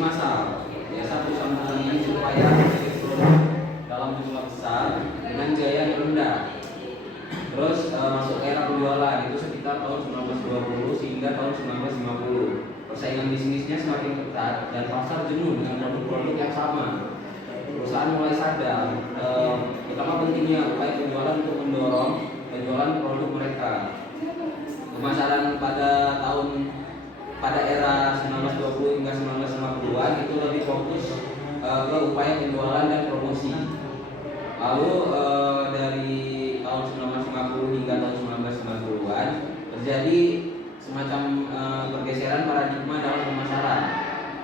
massal. Biasa perusahaan ini supaya produk dalam jumlah besar dengan biaya yang rendah. Terus masuk era penjualan itu sekitar tahun 1920 hingga tahun 1950. Persaingan bisnisnya semakin ketat dan pasar jenuh dengan produk-produk yang sama. Perusahaan mulai sadar betapa pentingnya upaya penjualan untuk mendorong penjualan produk mereka. Pemasaran pada era 1920 hingga 1950-an itu lebih fokus ke upaya penjualan dan promosi. Lalu dari tahun 1950 hingga tahun 1990-an terjadi semacam pergeseran paradigma dalam pemasaran.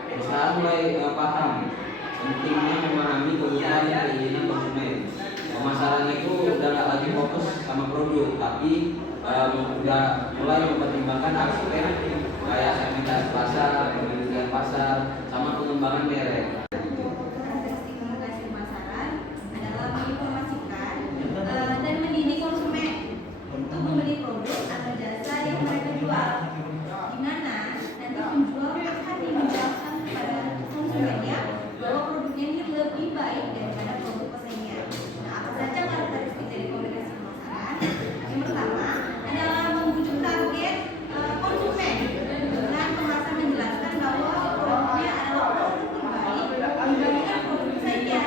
Perusahaan mulai paham pentingnya memahami kebutuhan dan keinginan konsumen. Pemasaran itu udah nggak lagi fokus sama produk, tapi udah mulai mempertimbangkan aspek kayak segmentasi pasar, penelitian pasar, sama pengembangan merek. Karakteristik komunikasi pemasaran adalah menginformasikan dan mendidik konsumen untuk membeli produk atau jasa yang mereka jual, di mana nanti penjual akan menjelaskan kepada konsumennya bahwa produknya ini lebih baik daripada produk pesaingnya. Nah, apa saja karakteristik dari komunikasi pemasaran? Yang pertama adalah membujuk target konsumen dengan kemasan menjelaskan bahwa produknya adalah produk terbaik dibandingkan produk pesaingnya.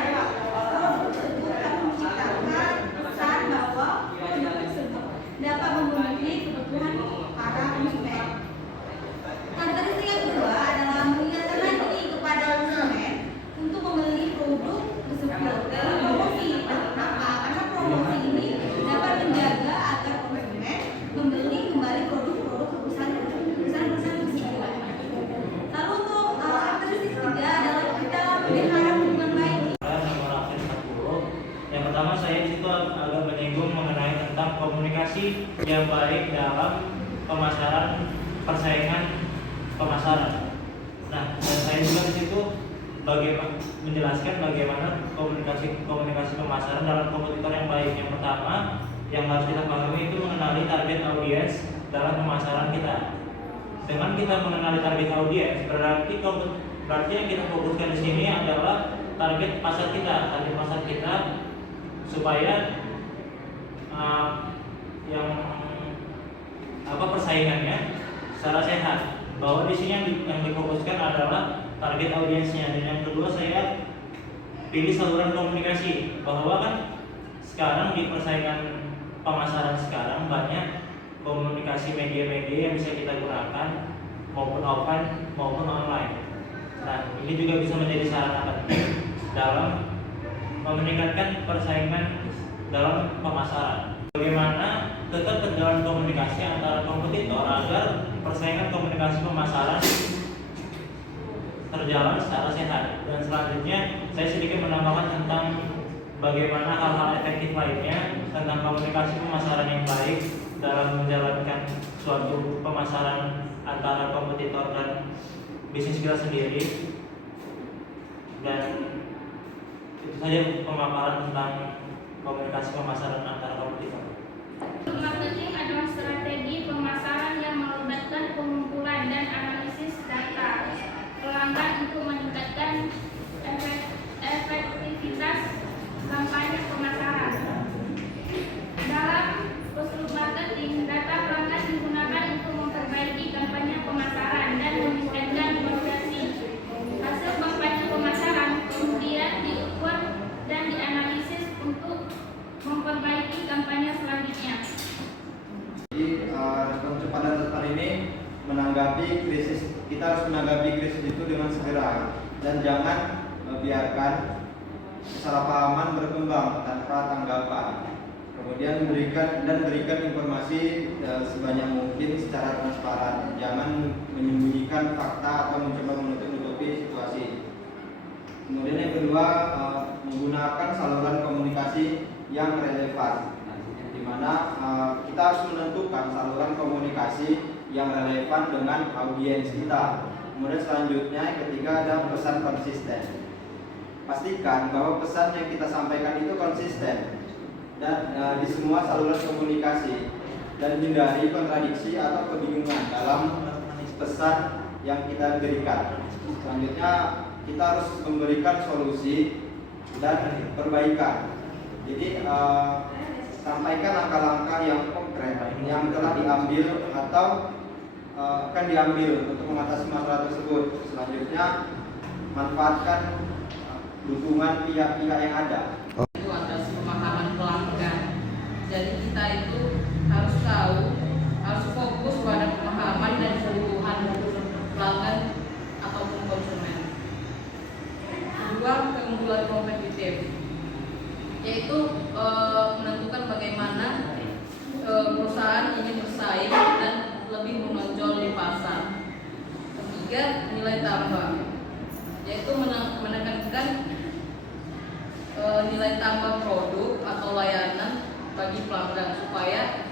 Produk tersebut akan menciptakan pesan bahwa produk tersebut dapat memenuhi kebutuhan para konsumen. Karakteristik yang kedua adalah mengingatkan lagi kepada konsumen untuk membeli produk tersebut dalam promosi. Nah, kenapa? Karena promosi ini dapat menjaga agar konsumen membeli kembali produk-produk perusahaan tersebut. Lalu untuk karakteristik ketiga adalah kita melihara hubungan baik. Nomor absen 40. Yang pertama saya di situ agak menyinggung mengenai tentang komunikasi yang baik dalam pemasaran, persaingan pemasaran. Nah, dan saya juga di situ menjelaskan bagaimana komunikasi pemasaran dalam kompetitor yang baik. Yang pertama yang harus kita pahami itu mengenali target audiens dalam pemasaran kita. Dengan kita mengenali target audiens, berarti yang kita fokuskan di sini adalah target pasar kita supaya persaingannya secara sehat. Bahwa di sini yang difokuskan adalah target audiensnya. Dan yang kedua saya pilih saluran komunikasi, bahwa kan sekarang di persaingan pemasaran sekarang banyak komunikasi media-media yang bisa kita gunakan, maupun offline maupun online. Nah, ini juga bisa menjadi sarana penting dalam meningkatkan persaingan dalam pemasaran. Bagaimana tetap terjalin komunikasi antara kompetitor agar persaingan komunikasi pemasaran terjalan secara sehat. Dan selanjutnya saya sedikit menambahkan tentang bagaimana hal-hal efektif lainnya tentang komunikasi pemasaran yang baik dalam menjalankan suatu pemasaran antara kompetitor dan bisnis kita sendiri. Dan itu saja pemaparan tentang komunikasi pemasaran antara kompetitor. Marketing adalah strategi pemasaran yang melibatkan pengumpulan dan analisis data pelanggan untuk meningkatkan efektivitas kampanye pemasaran. Dalam usul marketing, data pelanggan digunakan untuk memperbaiki kampanye pemasaran dan meningkatkan konversi. Hasil kampanye pemasaran kemudian diukur dan dianalisis untuk memperbaiki kampanye selanjutnya. Jadi respon cepat dan tepat ini menanggapi krisis, kita harus menanggapi krisis itu dengan segera dan jangan biarkan kesalahpahaman berkembang tanpa tanggapan. Kemudian berikan informasi sebanyak mungkin secara transparan. Jangan menyembunyikan fakta atau mencoba menutup-nutupi situasi. Kemudian yang kedua, menggunakan saluran komunikasi yang relevan, di mana kita harus menentukan saluran komunikasi yang relevan dengan audiens kita. Kemudian selanjutnya yang ketiga ada pesan konsisten. Pastikan bahwa pesan yang kita sampaikan itu konsisten dan di semua saluran komunikasi, dan hindari kontradiksi atau kebingungan dalam pesan yang kita berikan. Selanjutnya kita harus memberikan solusi dan perbaikan. Jadi sampaikan langkah-langkah yang konkret yang telah diambil atau akan diambil untuk mengatasi masalah tersebut. Selanjutnya manfaatkan dukungan pihak-pihak yang ada. Itu atas pemahaman pelanggan. Jadi kita itu harus tahu, harus fokus pada pemahaman dan kebutuhan pelanggan ataupun konsumen. Kedua, keunggulan kompetitif, yaitu menentukan bagaimana perusahaan ingin bersaing dan lebih menonjol di pasar. Ketiga, nilai tambah, yaitu menekankan nilai tambah produk atau layanan bagi pelanggan supaya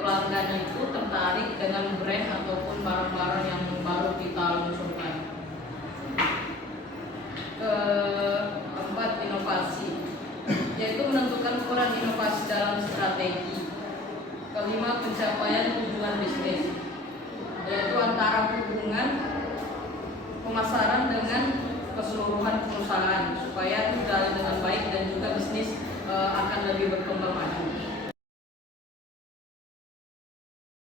pelanggan itu tertarik dengan brand ataupun barang-barang yang baru kita luncurkan. Keempat, inovasi, yaitu menentukan peran inovasi dalam strategi. Kelima, pencapaian tujuan bisnis, yaitu antara hubungan pemasaran dengan keseluruhan perusahaan supaya terjalin dengan baik dan juga bisnis akan lebih berkembang maju.